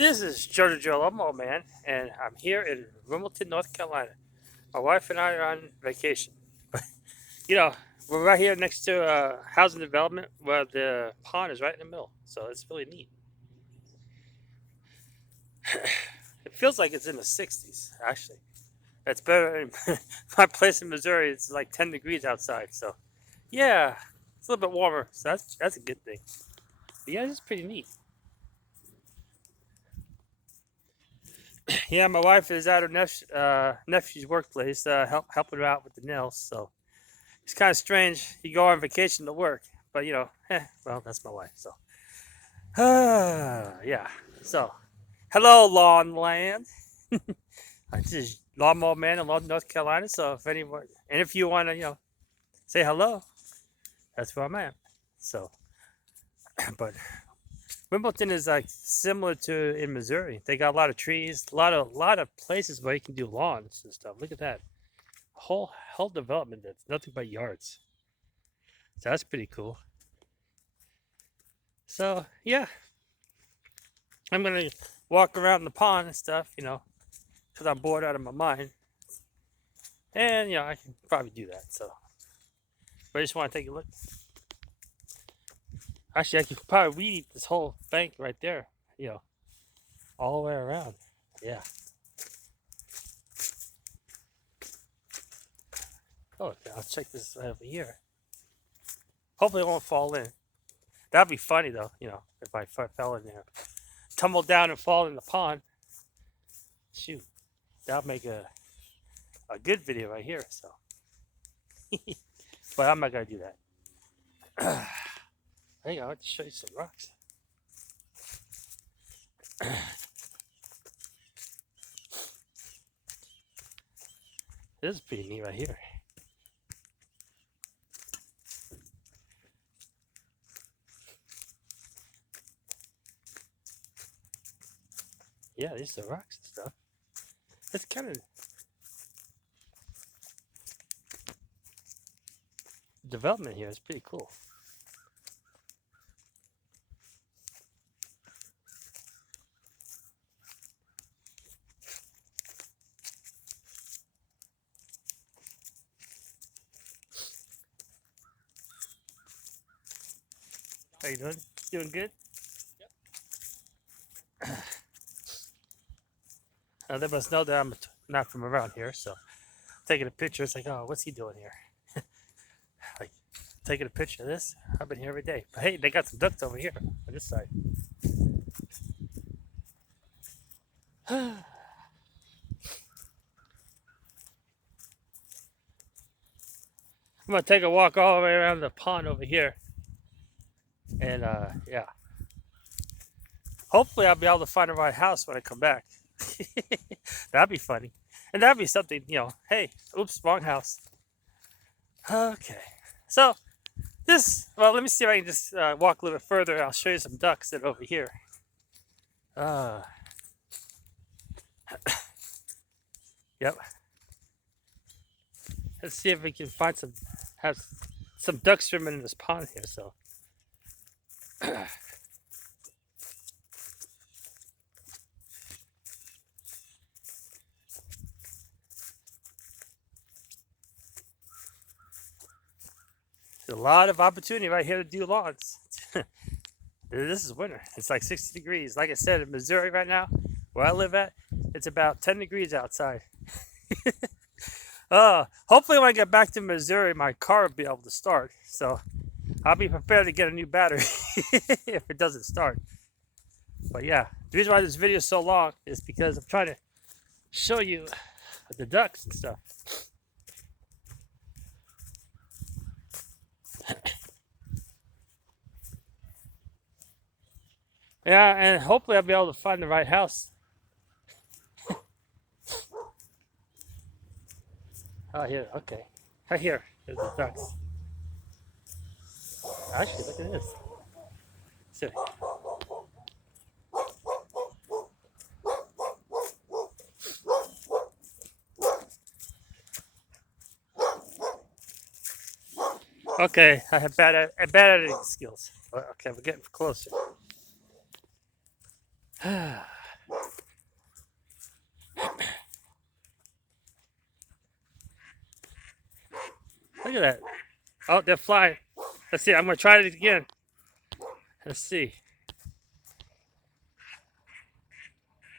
This is Jojo Lawnmower Man, and I'm here in Wilmington, North Carolina. My wife and I are on vacation. You know, we're right here next to housing development where the pond is right in the middle, so it's really neat. It feels like it's in the 60s, actually. It's better in my place in Missouri. It's like 10 degrees outside, so yeah, it's a little bit warmer, so that's a good thing. But yeah, it's pretty neat. Yeah, my wife is at her nephew's workplace, helping her out with the nails, so it's kind of strange. You go on vacation to work, but well, that's my wife. So, yeah. So, hello, Lawn Land. This is Lawnmower Man in North Carolina. So, if anyone, and if you want to, say hello, that's where I'm at. So, but Wimbledon is like similar to in Missouri. They got a lot of trees, a lot of places where you can do lawns and stuff. Look at that whole development. That's nothing but yards. So that's pretty cool. So yeah, I'm gonna walk around the pond and stuff, because I'm bored out of my mind. And I can probably do that. So, but I just want to take a look. Actually, I could probably weed this whole bank right there, all the way around. Yeah. Oh, okay, I'll check this over here. Hopefully, it won't fall in. That'd be funny though, if I fell in there, tumble down and fall in the pond. Shoot, that'll make a good video right here. So, but I'm not gonna do that. Hang on, I want to show you some rocks. This is pretty neat right here. Yeah, these are rocks and stuff. It's kind of development here. It's pretty cool. How you doing? Doing good? They must know that I'm not from around here, so taking a picture. It's like, oh, what's he doing here? Like, taking a picture of this. I've been here every day. But hey, they got some ducks over here on this side. I'm gonna take a walk all the way around the pond over here, and yeah, hopefully I'll be able to find the right house when I come back. That'd be funny, and that'd be something, Hey, oops, wrong house. Okay, so well, let me see if I can just walk a little bit further. I'll show you some ducks that are over here. Uh, yep. Let's see if we can have some ducks swimming in this pond here. So, there's a lot of opportunity right here to do lawns. This is winter. It's like 60 degrees. Like I said, in Missouri right now, where I live at, it's about 10 degrees outside. Hopefully when I get back to Missouri, my car will be able to start. So I'll be prepared to get a new battery if it doesn't start. But yeah, the reason why this video is so long is because I'm trying to show you the ducks and stuff. Yeah, and hopefully I'll be able to find the right house. Oh, here, okay. Right here, there's the ducks. Actually, look at this. See. Okay, I have bad editing skills. Okay, we're getting closer. Look at that. Oh, they're flying. Let's see. I'm gonna try it again. Let's see.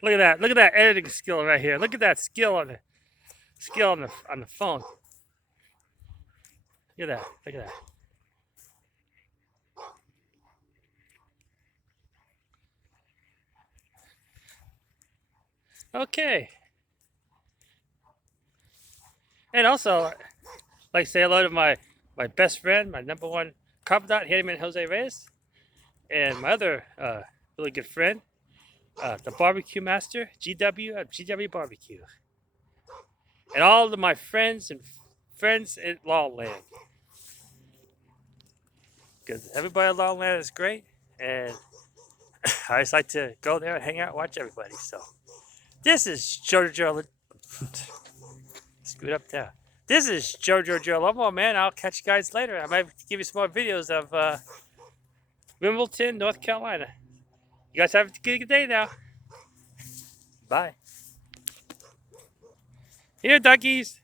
Look at that. Look at that editing skill right here. Look at that skill on the phone. Look at that. Look at that. Okay. And also, like say hello to my best friend, my number one confidant, Handyman Jose Reyes, and my other really good friend, the barbecue master, GW at GW Barbecue, and all of my friends at Lawland, because everybody at Lawland is great, and I just like to go there and hang out, and watch everybody. So this is Jojo. Scoot up there. This is Jojo Lawnmower Man. I'll catch you guys later. I might give you some more videos of Wimbledon, North Carolina. You guys have a good day now. Bye. Here, duckies.